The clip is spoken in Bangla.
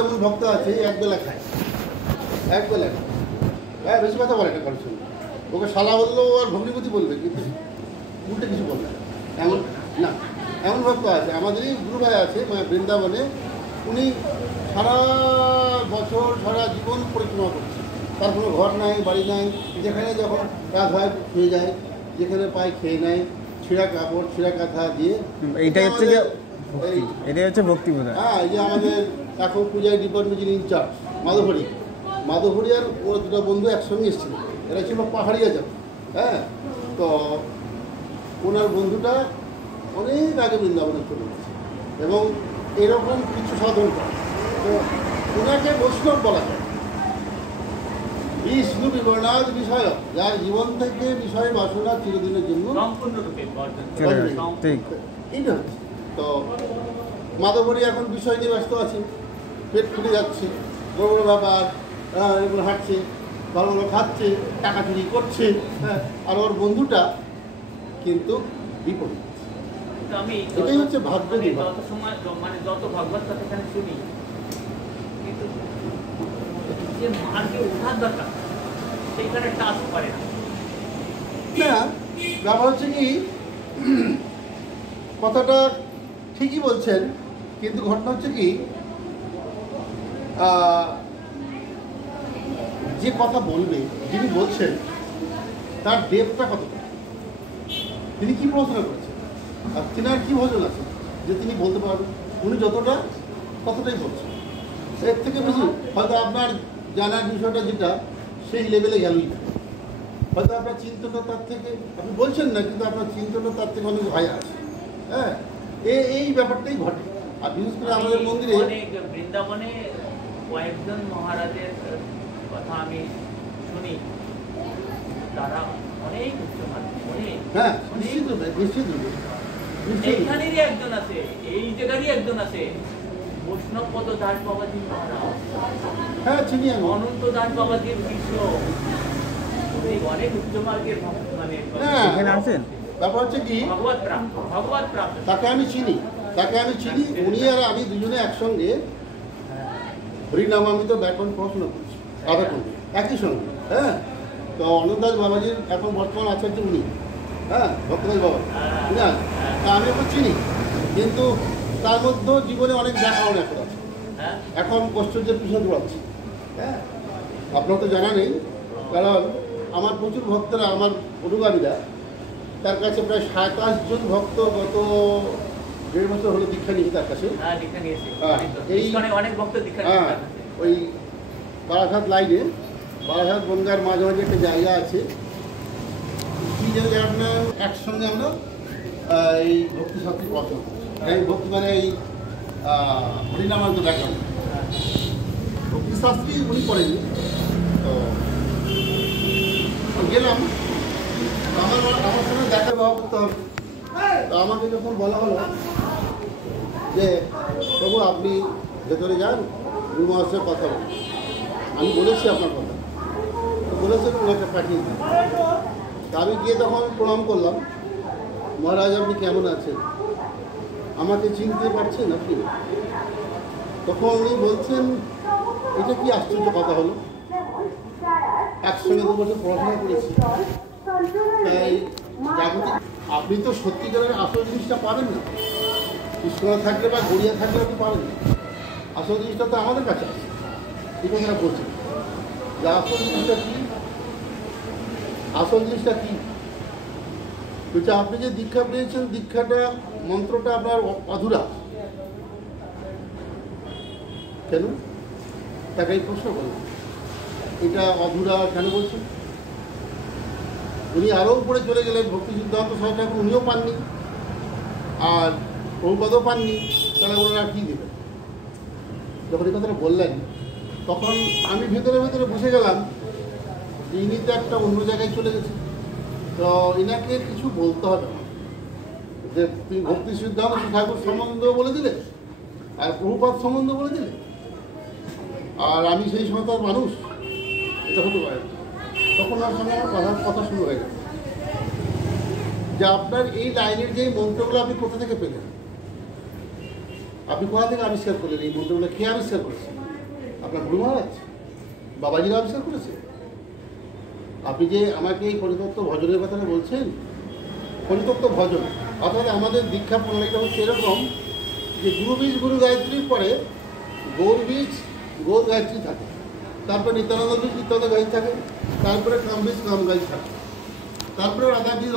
এমন ভক্ত আছে একবেলা খায়, একবেলা খায়, হ্যাঁ বেশি কথা বলে না কারোর সঙ্গে। ওকে শালা বললেও আর ভগ্নিপতি বলবে, কিন্তু উল্টে কিছু বলবে না। এমন না, এমন ভক্ত আছে আমাদেরই গুরু ভাই আছে বৃন্দাবনে। উনি সারা বছর সারা জীবন পরিক্রমা করছে, তার কোনো ঘর নাই, বাড়ি নাই, যেখানে যখন রাত হয় খেয়ে যায়, যেখানে পায় খেয়ে নেয়, ছিঁড়া কাপড় ছিঁড়া কাঁথা দিয়ে। এইটাই হচ্ছে এটাই হচ্ছে ভক্তি বোধ। হ্যাঁ, এই যে আমাদের এখন পূজায় ডিপার্টমেন্ট যিনি ইনচার্জ মাধবহরি আর ওর দুটো বন্ধু একসঙ্গে এসেছিল, এরা ছিল পাহাড়িয়া যাবে। হ্যাঁ, তো ওনার বন্ধুটা অনেক আগে বৃন্দাবনে চলে গেছে এবং এরকম কিছু সাধন করে, তো ওনাকে বৈষ্ণব বলা যায়। বিষ্ণু বিবর্ণাদ বিষয়, যার জীবন থেকে বিষয় বাসনা চিরদিনের জন্য এইটা হচ্ছে। তো মাধবহরি এখন বিষয় নিয়ে ব্যস্ত আছে, পেট ফুটে যাচ্ছে, বড় বড় ব্যাপার, এগুলো হাঁটছে, ভালো ভালো খাচ্ছে, টাকা চুরি করছে। হ্যাঁ, আর ওর বন্ধুটা কিন্তু বিপরীত। এটাই হচ্ছে ভাগ্য। যত সময় মানে যত ভগবত কথা এখানে শুনি, কিন্তু যে মার্গে ওঠার দরকার সেইখানে টাচ করে না। ব্যাপার হচ্ছে কি, কথাটা ঠিকই বলছেন, কিন্তু ঘটনা হচ্ছে কি, যে কথা বলবে, যিনি বলছেন তার ডেপটা কতটা, তিনি কি পড়াশোনা করেছেন, আর তিনার কী ভজন আছে যে তিনি বলতে পারবেন। উনি যতটা ততটাই বলছেন, এর থেকে বেশি হয়তো আপনার জানার বিষয়টা যেটা সেই লেভেলে গেলই না। হয়তো আপনার চিন্তনটা তার থেকে, আপনি বলছেন না, কিন্তু আপনার চিন্তনটা তার থেকে অনেক ভাই আছে। হ্যাঁ, এই ব্যাপারটাই ঘটে। আর বিশেষ করে আমাদের মন্দিরে বৃন্দাবনে কয়েকজন মহারাজের কথা আমি শুনি, তারা অনেক উচ্চমানের, অনেক। হ্যাঁ, নিশ্চিত নিশ্চিত এইখানেরই একজন আছে, এই জায়গারই একজন আছে, বৈষ্ণব পদ দাস বাবাজি মহারাজ। হ্যাঁ, চিনি আমি। অনন্ত দাস বাবাজির শিষ্য, অনেক উচ্চমার্গের মানে ব্যাপার হচ্ছে কি, ভগবত প্রাপ্ত তাকে আমি চিনি। উনি আর আমি দুজনে একসঙ্গে হরিনামামিত ব্যাকরণ পড়াশোনা করছি, রাধাকুণ্ডে একই সঙ্গে। হ্যাঁ, তো অনন্তদাস বাবাজির এখন বর্তমান আচার্য উনি। হ্যাঁ, ভক্তদাস বাবা, ঠিক আছে। আমি এখন চিনি, কিন্তু তার মধ্যেও জীবনে অনেক ব্যাকরণ এখন আছে। এখন ঐশ্বর্যের পিছনে দৌড়াচ্ছি। হ্যাঁ, আপনার তো জানা নেই, কারণ আমার প্রচুর ভক্তরা, আমার অনুগামীরা, তার কাছে প্রায় 27 জন ভক্ত গত 1.5 বছর হলো দীক্ষা নিয়েছে তার কাছে। ওই বারাসাত লাইনে, বারাসাত গঙ্গার মাঝামাঝি একটা জায়গা আছে, কি যেন জায়গাটা, একসঙ্গে আমরা এই ভক্তি শাস্ত্রী পড়াশোনা করি। এই ভক্তি মানে এই হরিনামান্ত ব্যাকরণ, ভক্তি শাস্ত্রী উনি পড়েনি। তো গেলাম, আমার সঙ্গে দেখা ব্যবহার করতে হবে। তো আমাকে যখন বলা হলো যে প্রভু আপনি ভেতরে যান, গুরু মহাশয়ের কথা বলুন, আমি বলেছি আপনার কথা, তো বলেছেন ওনাকে পাঠিয়ে দিন। তা আমি গিয়ে তখন প্রণাম করলাম, মহারাজ আপনি কেমন আছেন, আমাকে চিনতে পারছেন আপনি? তখন উনি বলছেন, এটা কি আশ্চর্য কথা হলো, একসঙ্গে 2 বছর পড়াশোনা করেছি, তাই জাগতিক আপনি তো সত্যিকারের আসল জিনিসটা পাবেন না। কৃষ্ণ থাকলে বা গড়িয়া থাকলে আপনি পাবেন না। আসল জিনিসটা তো আমাদের কাছে আছে। এই কথাটা বলছেন যে আসল জিনিসটা কী, আসল জিনিসটা কী বলছে, আপনি যে দীক্ষা পেয়েছেন, দীক্ষাটা মন্ত্রটা আপনার অধুরা। কেন? তাকে এই প্রশ্ন করলাম, এটা অধুরা কেন বলছেন? উনি আরও উপরে চলে গেলেন, ভক্তি সিদ্ধান্ত সাহেব ঠাকুর উনিও পাননি, আর প্রভুপাদও পাননি, তাহলে ওনারা কী দেবেন? যখন এই কথাটা বললেন, তখন আমি ভেতরে ভেতরে বুঝে গেলাম যে ইনি তো একটা অন্য জায়গায় চলে গেছে। তো ইনাকে কিছু বলতে হবে না, যে তুমি ভক্তি সিদ্ধান্ত ঠাকুর সম্বন্ধেও বলে দিলে, আর প্রভুপাদ সম্বন্ধে বলে দিলে, আর আমি সেই সময় তার মানুষ, এটা হতে পারে। তখন আমার সঙ্গে আমার কথা শুরু হয়ে গেল যে আপনার এই লাইনের যে মন্ত্রগুলো আপনি কোথা থেকে পেলেন, আপনি কোথা থেকে আবিষ্কার করলেন, এই মন্ত্রগুলো কে আবিষ্কার করেছেন? আপনার গুরু মহারাজ বাবাজিরা আবিষ্কার করেছে? আপনি যে আমাকে এই পরিতত্ত্ব ভজনের কথাটা বলছেন, পরিতত্ত্ব ভজন অর্থাৎ আমাদের দীক্ষা প্রণালীটা হচ্ছে এরকম যে গুরু বীজ গুরু গায়ত্রীর পরে গৌর বীজ গৌর গায়ত্রী থাকে, তারপরে নিত্যানন্দ বীজ নিত্যানন্দ গায়ত্রী থাকে, তারপরে কাম বীজ কাম গায়ত্রী থাকে, তারপরে রাধা বীজ